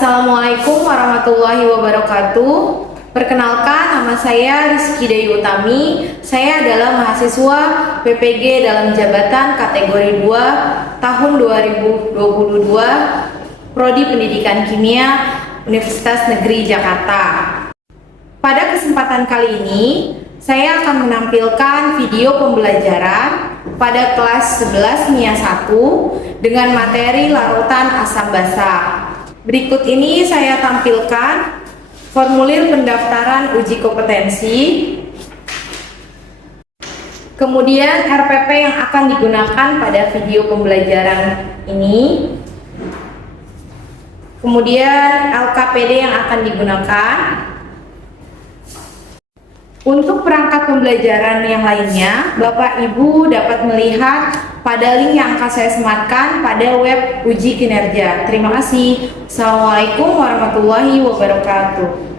Assalamualaikum warahmatullahi wabarakatuh. Perkenalkan, nama saya Rizky Dayu Utami. Saya adalah mahasiswa PPG dalam jabatan kategori 2 tahun 2022 Prodi Pendidikan Kimia Universitas Negeri Jakarta. Pada kesempatan kali ini, saya akan menampilkan video pembelajaran pada kelas 11 MIA 1 dengan materi larutan asam basa. Berikut ini saya tampilkan formulir pendaftaran uji kompetensi, kemudian RPP yang akan digunakan pada video pembelajaran ini, kemudian LKPD yang akan digunakan. Untuk perangkat pembelajaran yang lainnya, Bapak Ibu dapat melihat pada link yang akan saya sematkan pada web uji kinerja. Terima kasih. Assalamualaikum warahmatullahi wabarakatuh.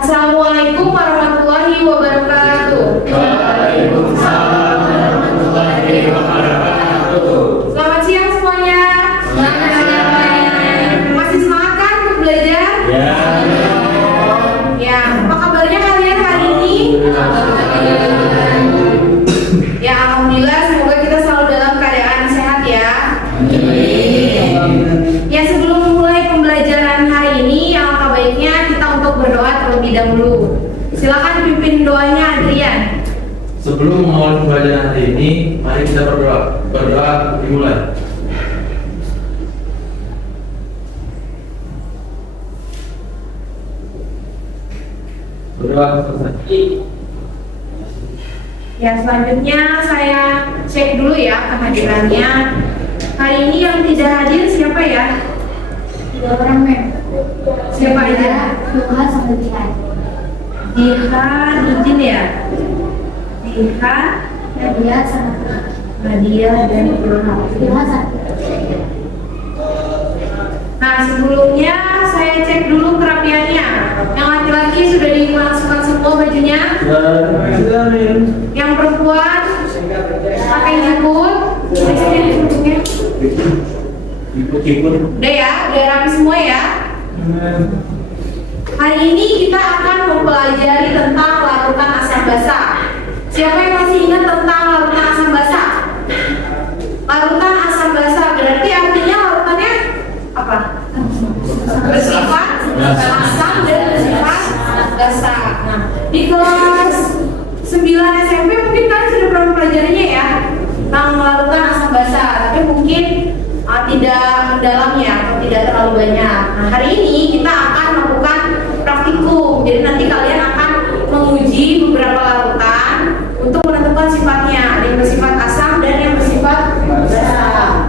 Assalamualaikum warahmatullahi wabarakatuh. Waalaikumsalam warahmatullahi wabarakatuh. Selamat siang semuanya. Selamat siang. Masih semangat kan untuk belajar? Ya. Ya, apa kabarnya kalian hari ini? Ya, alhamdulillah, semoga kita selalu dalam keadaan sehat ya. Ya, sebelum mulai pembelajaran hari ini, alangkah baiknya kita untuk berdoa terlebih dahulu. Silakan pimpin doanya Adrian. Sebelum mengawali pembelajaran hari ini, mari kita berdoa. Berdoa dimulai. Berdoa selesai. Ya, selanjutnya saya cek dulu ya kehadirannya. Hari ini yang tidak hadir siapa ya? 3 orang, Mem. Siapa aja? Tuhan sama Tuhan. Dihan, izin ya. Dihan, Nadia sama Tuhan. Nadia dan Ilham. Tuhan satu. Nah, sebelumnya saya cek dulu kerapiannya. Yang laki-laki sudah dimasukkan semua bajunya. Yang perempuan pakai jiput. Di sini bentuknya. Ikut-ikut. Udah ya, udah rapi semua ya. Hari ini kita akan mempelajari tentang larutan asam basa. Siapa yang masih ingat tentang larutan asam basa? Larutan asam basa berarti artinya larutannya apa? Bersifat asam dan bersifat basa. Nah, di kelas 9 SMP mungkin kalian sudah pernah mempelajarinya ya tentang larutan asam basa, tapi mungkin tidak mendalamnya atau tidak terlalu banyak. Nah, hari ini kita akan melakukan praktikum. Jadi nanti kalian akan menguji beberapa larutan untuk menentukan sifatnya. Ada yang bersifat asam dan yang bersifat basa.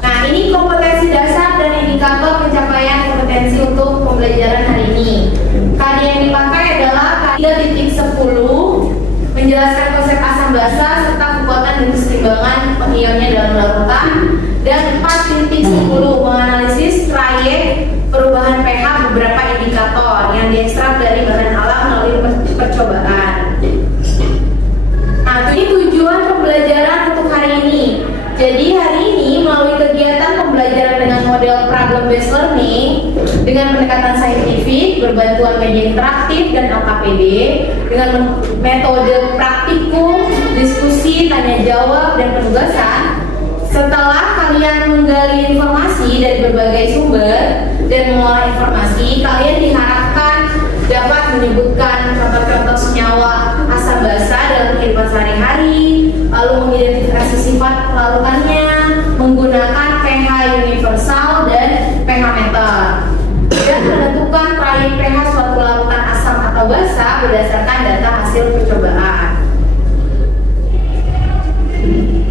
Nah, ini kompetensi dasar dan indikator pencapaian kompetensi untuk pembelajaran hari ini. KD yang dipakai adalah KD 3.10 menjelaskan konsep asam basa serta kekuatan dan keseimbangan ionnya dalam larutan, dan 4.10 menganalisis trayek perubahan pH beberapa indikator yang diekstrak dari bahan alam melalui percobaan. Nah, ini tujuan pembelajaran untuk hari ini. Jadi hari ini melalui kegiatan pembelajaran dengan model problem based learning dengan pendekatan saintifik, berbantuan media interaktif dan LKPD, dengan metode praktikum, diskusi, tanya jawab dan penugasan. Setelah kalian menggali informasi dari berbagai sumber dan mengolah informasi, kalian diharapkan dapat menyebutkan contoh-contoh senyawa asam basa dalam kehidupan sehari-hari, lalu mengidentifikasi sifat larutannya menggunakan pH universal dan pH meter, dan menentukan trayek pH suatu larutan asam atau basa berdasarkan data hasil percobaan.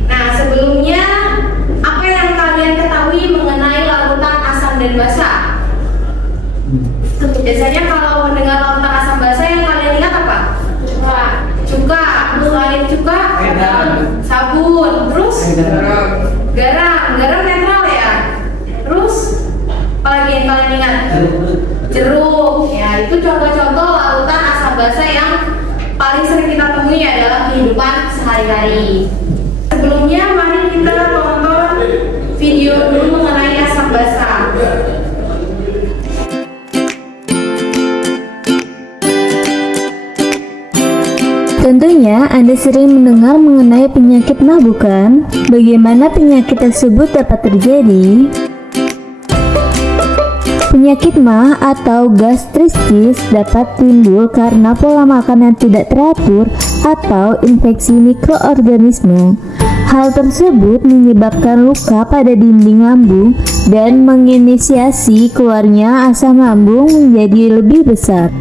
Nah, sebelumnya apa yang kalian ketahui mengenai larutan asam dan basa? Biasanya kalau mendengar larutan asam basa yang kalian ingat apa? Cuka. Selain cuka, sabun. Terus Garam netral ya. Terus apalagi yang kalian ingat? Jeruk. Ya, itu contoh-contoh larutan asam basa yang paling sering kita temui adalah kehidupan sehari-hari. Sebelumnya mari kita tonton video dulu mengenai asam basa. Tentunya Anda sering mendengar mengenai penyakit mah, bukan? Bagaimana penyakit tersebut dapat terjadi? Penyakit mah atau gastritis dapat timbul karena pola makan yang tidak teratur atau infeksi mikroorganisme. Hal tersebut menyebabkan luka pada dinding lambung dan menginisiasi keluarnya asam lambung menjadi lebih besar.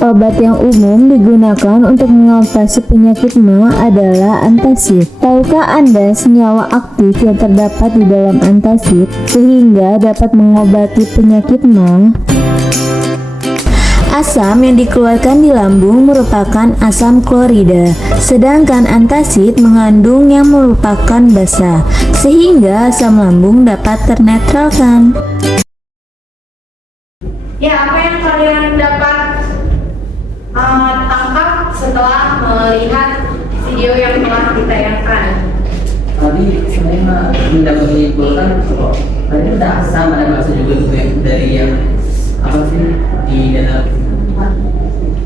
Obat yang umum digunakan untuk mengatasi penyakit mah adalah antasid. Tahukah Anda senyawa aktif yang terdapat di dalam antasid sehingga dapat mengobati penyakit mah? Asam yang dikeluarkan di lambung merupakan asam klorida, sedangkan antasid mengandung yang merupakan basa, sehingga asam lambung dapat ternetralkan. Ya, apa yang kalian dapat tangkap setelah melihat video yang telah ditayangkan? Tadi sebenarnya mendapat menyimpulkan bahwa tadi udah asam, ada bahasa juga tuh dari yang apa sih di dalam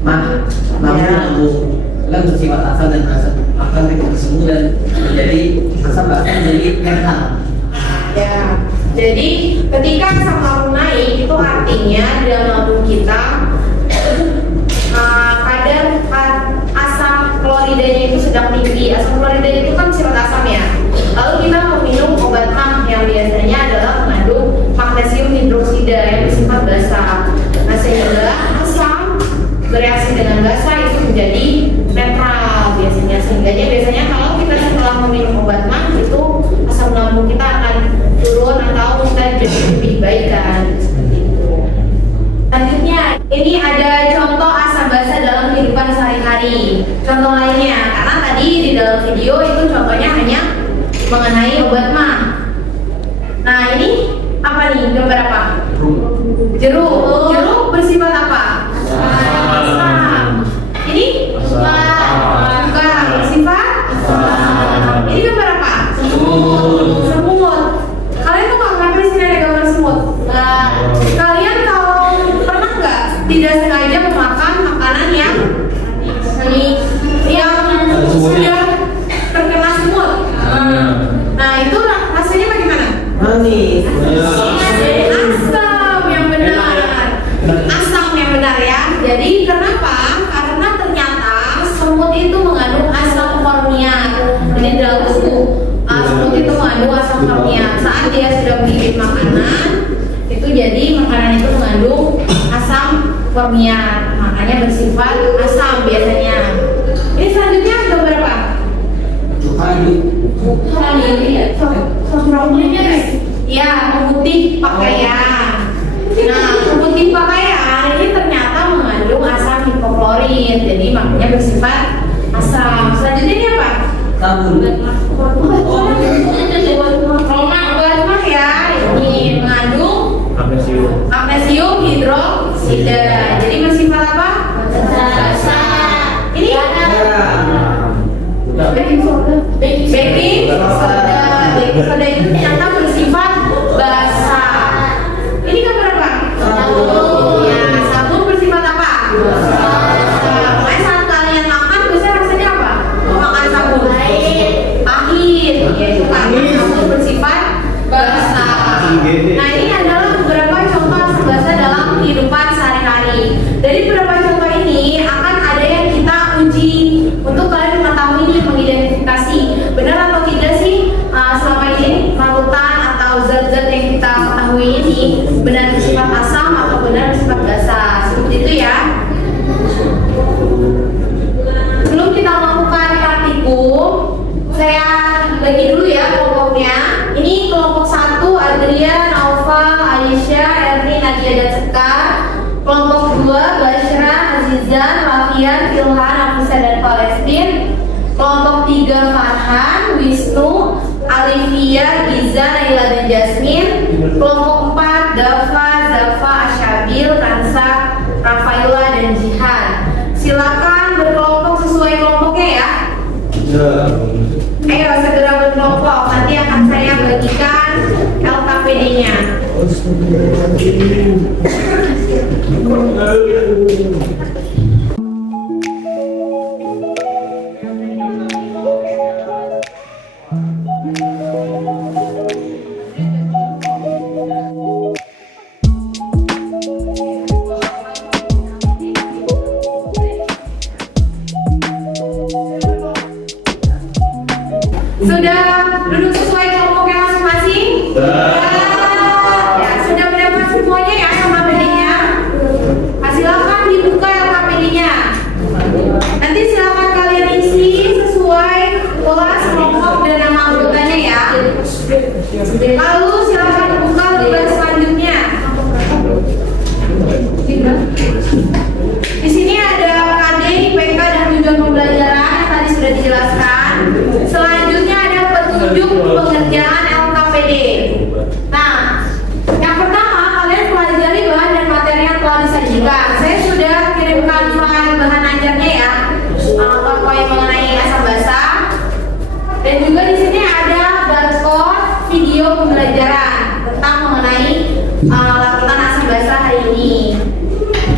lambung kan bersifat asam dan akan bertemu dan menjadi asam bahkan menjadi netral. Ya, jadi ketika asam lambung naik itu artinya di dalam lambung kita kadar asam kloridanya itu sedang tinggi. Asam klorida itu kan sifat asam ya. Lalu kita meminum obat mah yang biasanya adalah mengandung magnesium hidroksida yang bersifat basa. Nah, sehingga asam bereaksi dengan basa itu menjadi netral biasanya kalau kita setelah meminum obat mah itu asam lambung kita akan turun atau kita jadi lebih baik kan. Selanjutnya, ini ada contoh asam basa dalam kehidupan sehari-hari. Contoh lainnya, karena tadi di dalam video itu contohnya hanya mengenai obat mah. Nah, ini apa nih? Gambar apa? Jeruk bersifat apa? Asam. Ini bukan bersifat asam. Ini gambar apa? Semut. Kalian tuh nggak kenapa di sini ada gambar semut? Kalian tidak sengaja memakan makanan yang sudah terkena semut. Nah, itu rasanya bagaimana? Manis. Asam yang benar ya. Jadi kenapa? Karena ternyata semut itu mengandung asam formiat. Jadi dalam tubuh semut itu mengandung asam formiat. Saat dia sudah menggigit makanan, itu jadi makanan itu mengandung asam formiat, makanya bersifat asam biasanya. Ini selanjutnya gambar apa? Ya, memutih pakaian. Nah, memutih pakaian ini ternyata mengandung asam hipoklorit, jadi makanya bersifat asam. Selanjutnya ini apa? Sabun. Obat mah ya, ini mengandung magnesium hidroksida. Jadi bersifat apa? Basa. Ini baking soda. Baking soda itu ternyata bersifat basa. Ini gambar apa? Sabun. Ya, sabun bersifat apa? Basa. Makanya saat kalian makan biasanya rasanya apa? Makan sabun. Pahit. Ya, itu karena sabun bersifat basa. Nah, ini adalah beberapa contoh asam basa dalam kehidupan sehari-hari. Dari beberapa contoh ini akan ada yang kita uji untuk kalian mengetahui nih, mengidentifikasi benar atau tidak sih selama ini larutan atau zat-zat yang kita ketahui ini benar bersifat asam atau benar bersifat basa. Seperti itu ya. Sebelum kita melakukan praktikum, saya bagi dulu ya kelompoknya. Ini kelompok 1 Adria, Naufal, Aisyah, Erni, Nadia, dan Sekar. Kelompok 2 Basyra, Azizan, Lafian, Ilhan, Afisa, dan Palestin. Kelompok 3 Farhan, Wisnu, dan Jasmine. Kelompok 4 Dafa, Zafa, Asyabil, Kansa, Rafaela, dan Jihan. Silakan berkelompok sesuai kelompoknya ya. Ayo segera berkelompok, nanti akan saya bagikan LKPD-nya. Sudah duduk sesuai kelompoknya masing-masing? Ya, sudah mendapat semuanya ya LKPD-nya? Silakan dibuka LKPD-nya. Nanti silakan kalian isi sesuai kelas, kelompok, dan nama anggotanya ya. Lalu silakan dibuka lembar selanjutnya. Di sini ada KD, IPK, dan tujuan pembelajaran yang tadi sudah dijelaskan. Selanjutnya ada petunjuk pengerjaan LKPD. Nah, yang pertama kalian pelajari bahan dan materi yang telah disajikan. Saya sudah kirimkan file bahan ajarnya ya, PowerPoint mengenai asam basa. Dan juga di sini ada barcode video pembelajaran tentang mengenai larutan asam basa hari ini.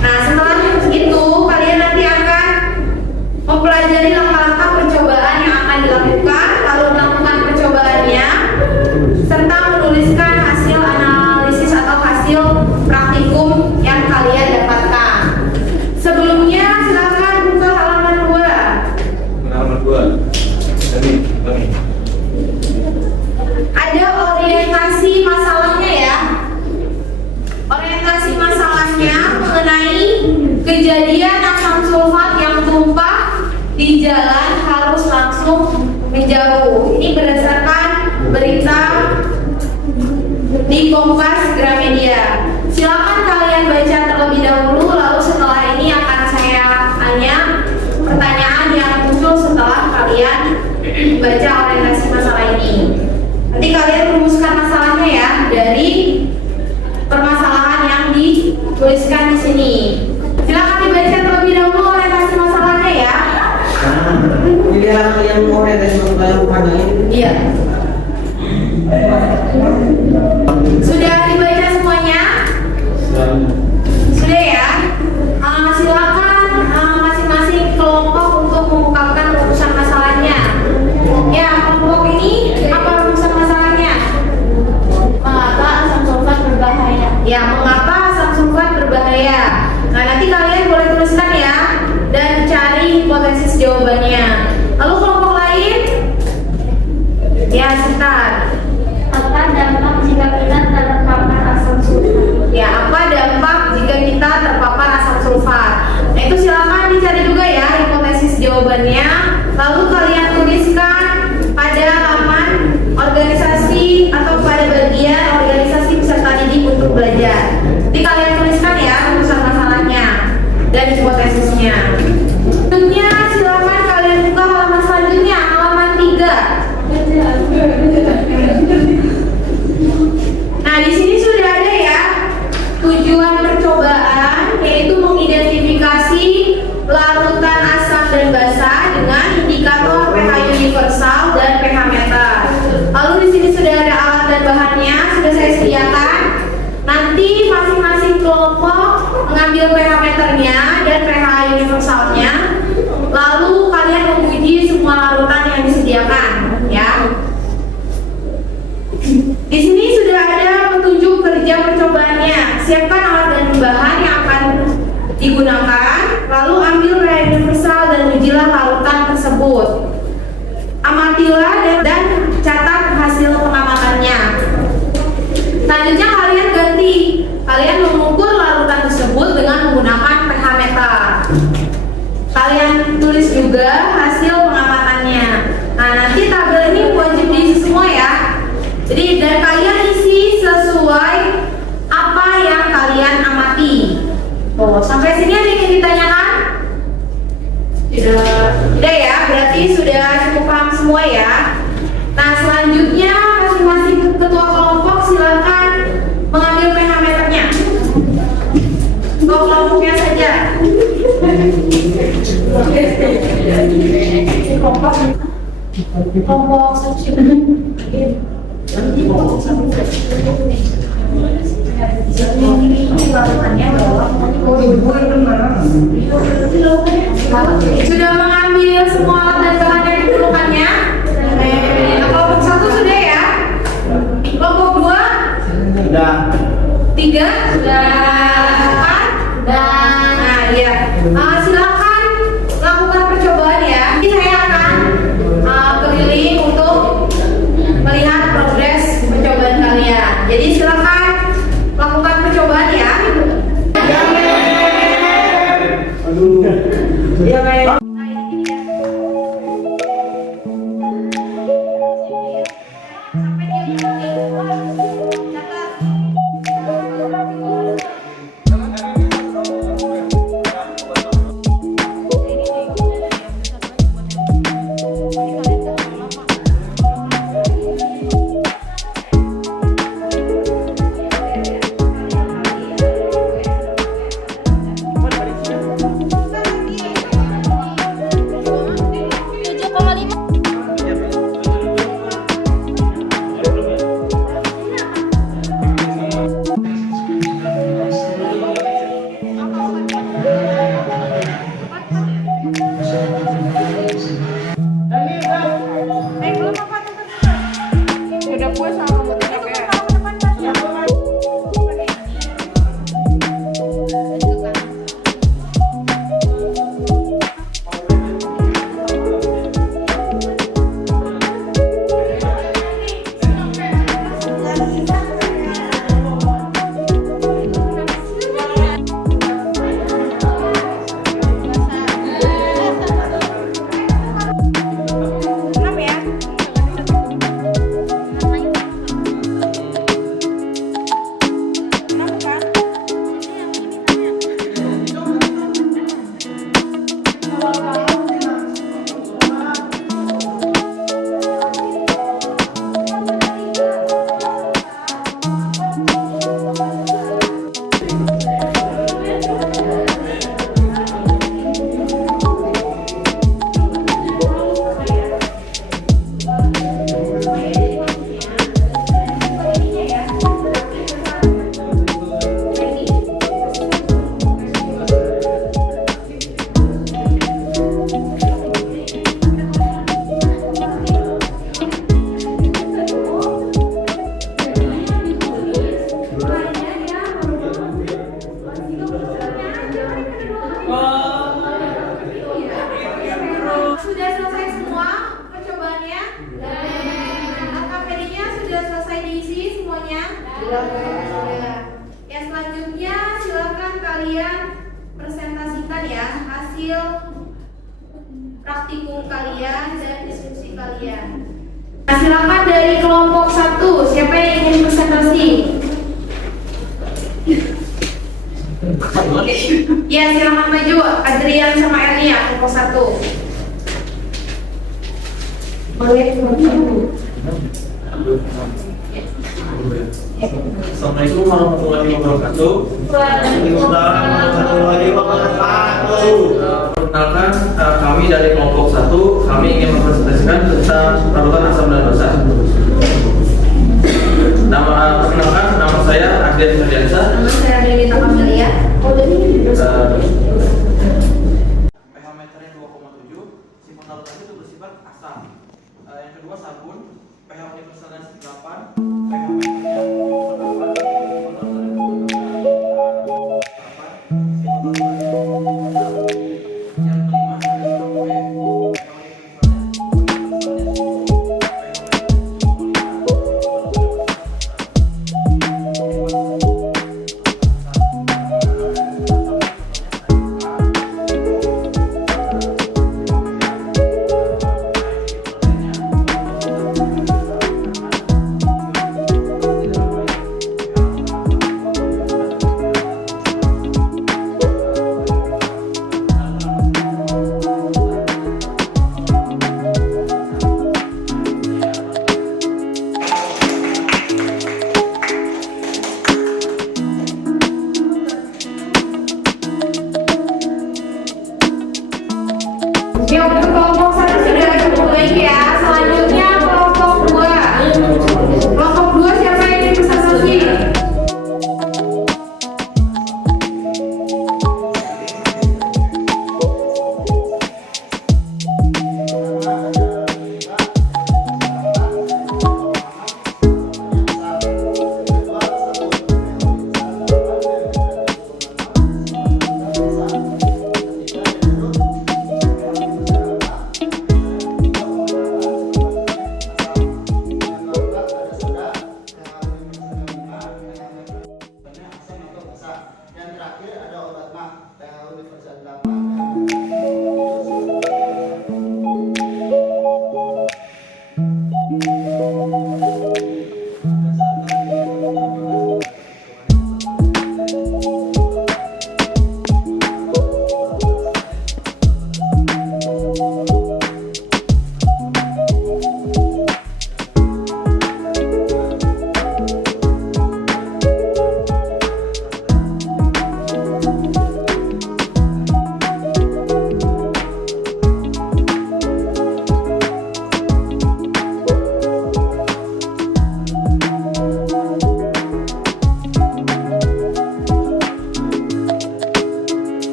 Nah, setelah itu kalian nanti akan mempelajari langkah-langkah percobaan yang akan dilakukan, lalu melakukan percobaannya, serta menuliskan hasil analisis atau hasil praktikum yang kalian dapatkan. Sebelumnya silakan buka halaman 2. Halaman 2. Kami. Ada orientasi masalahnya ya. Orientasi masalahnya mengenai kejadian asam sulfat yang tumpah di jalan harus langsung menjauh. Ini berdasarkan berita di Kompas Gramedia. Silakan kalian baca terlebih dahulu, lalu setelah ini akan saya tanya pertanyaan yang muncul setelah kalian baca orientasi masalah ini. Nanti kalian rumuskan masalahnya ya dari permasalahan yang dituliskan di sini. Silakan dibaca terlebih dahulu orientasi masalahnya ya. Pilihan yang orientasi masalah ini. Iya. Sudah dibaca semuanya? Sudah ya? Silakan masing-masing kelompok untuk mengungkapkan rumusan masalahnya. Ya, kelompok ini apa rumusan masalahnya? Mengapa asam sulfat berbahaya? Ya, mengapa asam sulfat berbahaya? Nah, nanti kalian boleh tuliskan ya dan cari hipotesis jawabannya. Lalu kelompok lain? Ya, sebentar. Apa dampak jika kita terpapar asam sulfat? Ya, apa dampak jika kita terpapar asam sulfat? Nah, itu silakan dicari juga ya hipotesis jawabannya. Lalu kalian tuliskan pada halaman organisasi atau pada bagian organisasi peserta didik untuk belajar. Nanti kalian tuliskan ya rumusan masalahnya dan hipotesisnya. Selanjutnya silakan kalian buka halaman selanjutnya, halaman 3. Nah, di sini sudah ada ya tujuan percobaan, yaitu mengidentifikasi larutan asam dan basa dengan indikator pH universal dan pH meter. Lalu di sini sudah ada alat dan bahannya sudah saya sediakan. Nanti masing-masing kelompok mengambil pH meternya dan pH universalnya. Lalu kalian menguji semua larutan yang disediakan, ya. Di sini sudah ada petunjuk kerja percobaannya. Siapkan alat dan bahan yang akan digunakan, lalu ambil pH universal dan ujilah larutan tersebut. Amatilah dan catat hasil pengamatannya. Selanjutnya kalian ganti. Kalian mengukur larutan tersebut dengan menggunakan pH meter. Kalian tulis juga hasil pengamatannya. Nah, nanti tabel ini wajib diisi semua ya. Jadi dan kalian isi sesuai apa yang kalian amati. Oh, sampai sini ada yang ingin ditanyakan? Tidak ya, berarti sudah cukup paham semua ya. Nah, selanjutnya masing-masing ketua kelompok Kelompok satu. Sudah mengambil semua alat dan bahan yang diperlukannya? Kelompok satu sudah ya? Kelompok dua? Sudah. Tiga? Sudah. Empat? Sudah. Nah, iya. Silakan lakukan percobaan ya. Jadi saya akan keliling untuk melihat progres percobaan kalian. Jadi silakan lakukan percobaan ya. Iya, baik. Sudah selesai semua percobaannya? KPD-nya sudah selesai diisi semuanya? Sudah. Ya, selanjutnya silakan kalian presentasikan ya hasil praktikum kalian dan diskusi kalian. Nah, silakan dari kelompok 1, siapa yang ingin presentasi? Ya, silakan maju Adrian sama Ernia, kelompok 1. Assalamualaikum warahmatullahi wabarakatuh. Waalaikumsalam warahmatullahi wabarakatuh. Perkenalkan, kami dari kelompok 1, kami ingin mempresentasikan tentang larutan asam dan basa. Perkenalkan, nama saya Ardian Ferdiansa. Nama saya Dewi Takamelia. pH meternya 2,7. Sifat larutannya itu bersifat asam. Yang kedua sabun, pH universalnya 8. pH meternya 8.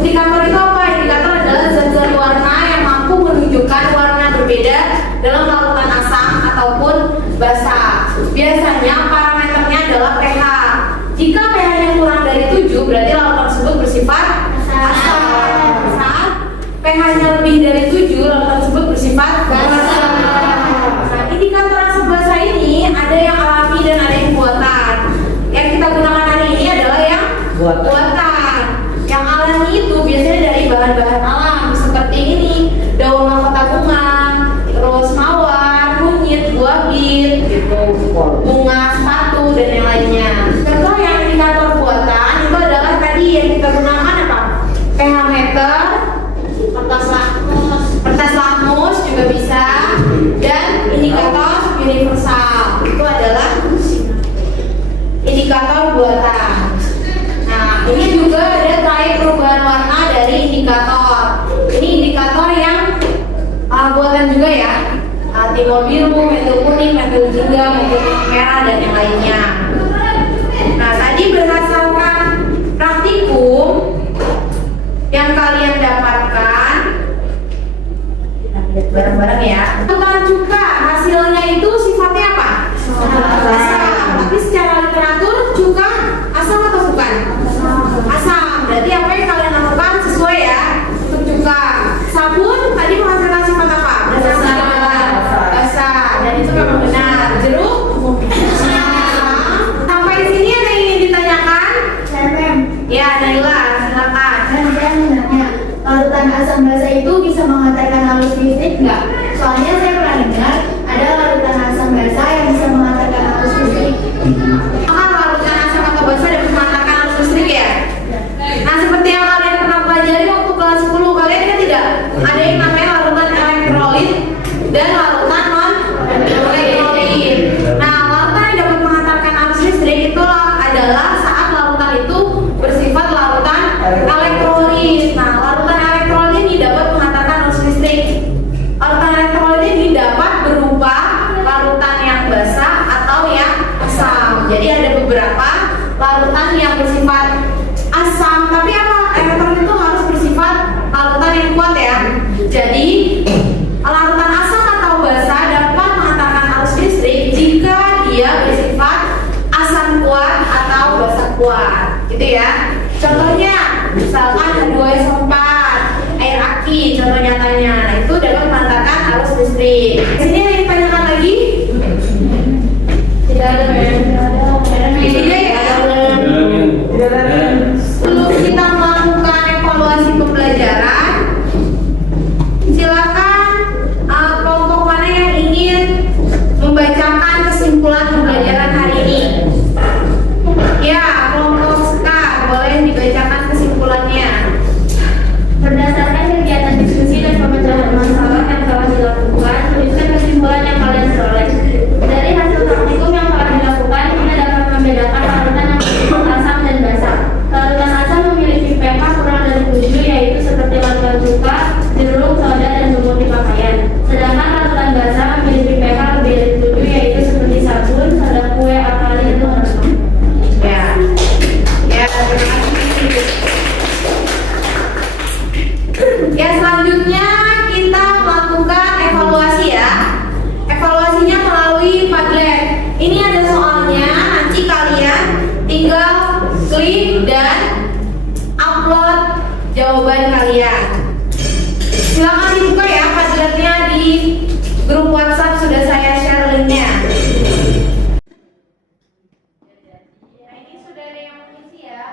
Indikator itu apa? Indikator adalah zat-zat warna yang mampu menunjukkan warna berbeda dalam larutan asam ataupun basa. Biasanya parameternya adalah pH. Jika pH-nya kurang dari 7, berarti larutan tersebut bersifat asam. Saat pH-nya lebih dari 7, larutan tersebut bersifat basa. Nah, indikator asam basa ini ada yang alami dan ada yang buatan. Yang kita gunakan hari ini adalah yang buatan. Yang alami itu biasanya dari bahan-bahan alam seperti ini, daun mahkota bunga, terus mawar, kunyit, buah bit, gitu, bunga sepatu dan yang lainnya. Contoh yang indikator buatan itu adalah tadi yang kita gunakan apa? pH meter, kertas lakmus juga bisa, dan indikator universal itu adalah indikator buatan. Nah, ini juga ada type perubahan warna dari indikator. Ini indikator yang buatan juga ya. Timol biru, metil kuning, metil jingga, metil merah dan yang lainnya. Nah, tadi berdasarkan praktikum yang kalian dapatkan, lihat bareng-bareng ya. Larutan cuka hasilnya itu sifatnya apa? Asam. Tapi secara literatur cuka asam atau bukan? Asam. Berarti apa yang kalian lakukan sesuai ya untuk cuka. Sabun tadi menghasilkan sifat apa? Basa. Dan itu memang benar. Jeruk? Sampai sini ada yang ingin ditanyakan? Ya, Naila, silakan. Saya menanya, larutan asam basa itu bisa menghantarkan arus listrik nggak? Soalnya saya pernah dengar ada larutan asam basa yang bisa menghantarkan arus listrik. Maka larutan asam atau basa dapat menghantarkan arus listrik ya? Nah, seperti yang kalian pernah pelajari waktu kelas 10, kalian kan tidak? Ada yang namanya larutan elektrolit dan larutan non elektrolit. Nah, larutan yang dapat menghantarkan arus listrik itu adalah saat larutan itu bersifat larutan elektrolit. Nah, larutan elektrolit ini dapat menghantarkan arus listrik. Larutan elektrolit ini dapat berupa larutan yang basah atau yang asam. Jadi ada beberapa larutan yang bersifat asam, tapi apa? Elektrolit itu harus bersifat larutan yang kuat ya. Jadi larutan asam atau basah dapat menghantarkan arus listrik jika dia bersifat asam kuat atau basah kuat, gitu ya. Contohnya, misalkan H2SO4, air aki, contoh nyatanya. Nah, itu dapat menghantarkan arus listrik. Di sini ada yang ditanyakan lagi? Tidak ada, tidak ya? Sebelum kita melakukan evaluasi pembelajaran, silakan kelompok mana yang ingin membacakan kesimpulan pembelajaran hari ini. Ya, kelompok Sekar, boleh dibacakan kesimpulannya. Berdasarkan kegiatan diskusi dan pemecahan masalah yang telah dilakukan, tuliskan kesimpulan yang kalian peroleh. Dari hasil praktikum yang telah dilakukan, kita dapat membedakan larutan yang bersifat asam dan basa. Larutan asam memiliki pH kurang dari 7, yaitu seperti larutan cuka, jeruk, soda, dan lumut di pakaian. Sedangkan larutan basa memiliki pH lebih dari 7, yaitu seperti sabun, soda kue, alkali, itu mereka. Ya, ya, terima kasih. Ya, selanjutnya kita melakukan evaluasi ya. Evaluasinya melalui Padlet. Ini ada soalnya, nanti kalian tinggal klik dan upload jawaban kalian. Silakan dibuka ya Padletnya di grup WhatsApp, sudah saya share linknya. Nah, ini sudah ada yang mengisi ya.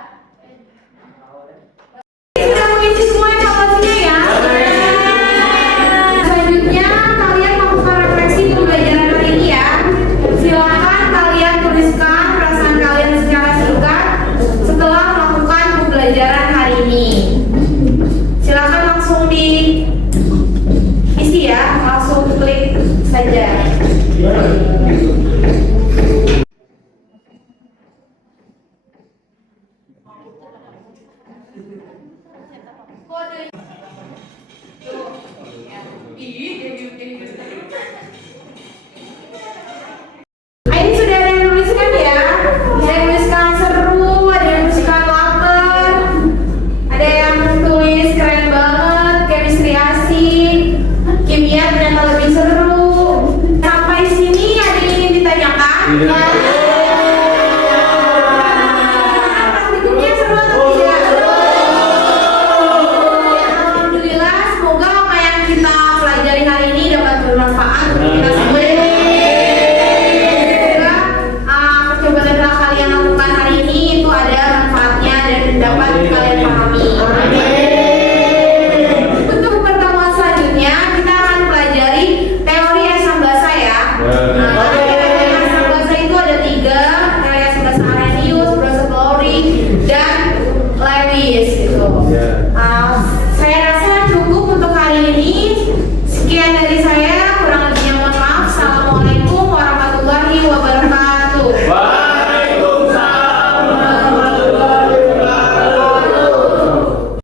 Sudah mengisi semua evaluasinya ya. Selanjutnya kalian melakukan refleksi pembelajaran hari ini ya. Silakan kalian tuliskan perasaan kalian secara singkat setelah melakukan pembelajaran hari ini. Silakan langsung diisi ya, langsung klik saja. Kode. Ini sudah ada yang tuliskan ya. Ada yang tuliskan seru, ada yang tuliskan lapar, ada yang tulis Ya. Saya rasa cukup untuk hari ini. Sekian dari saya.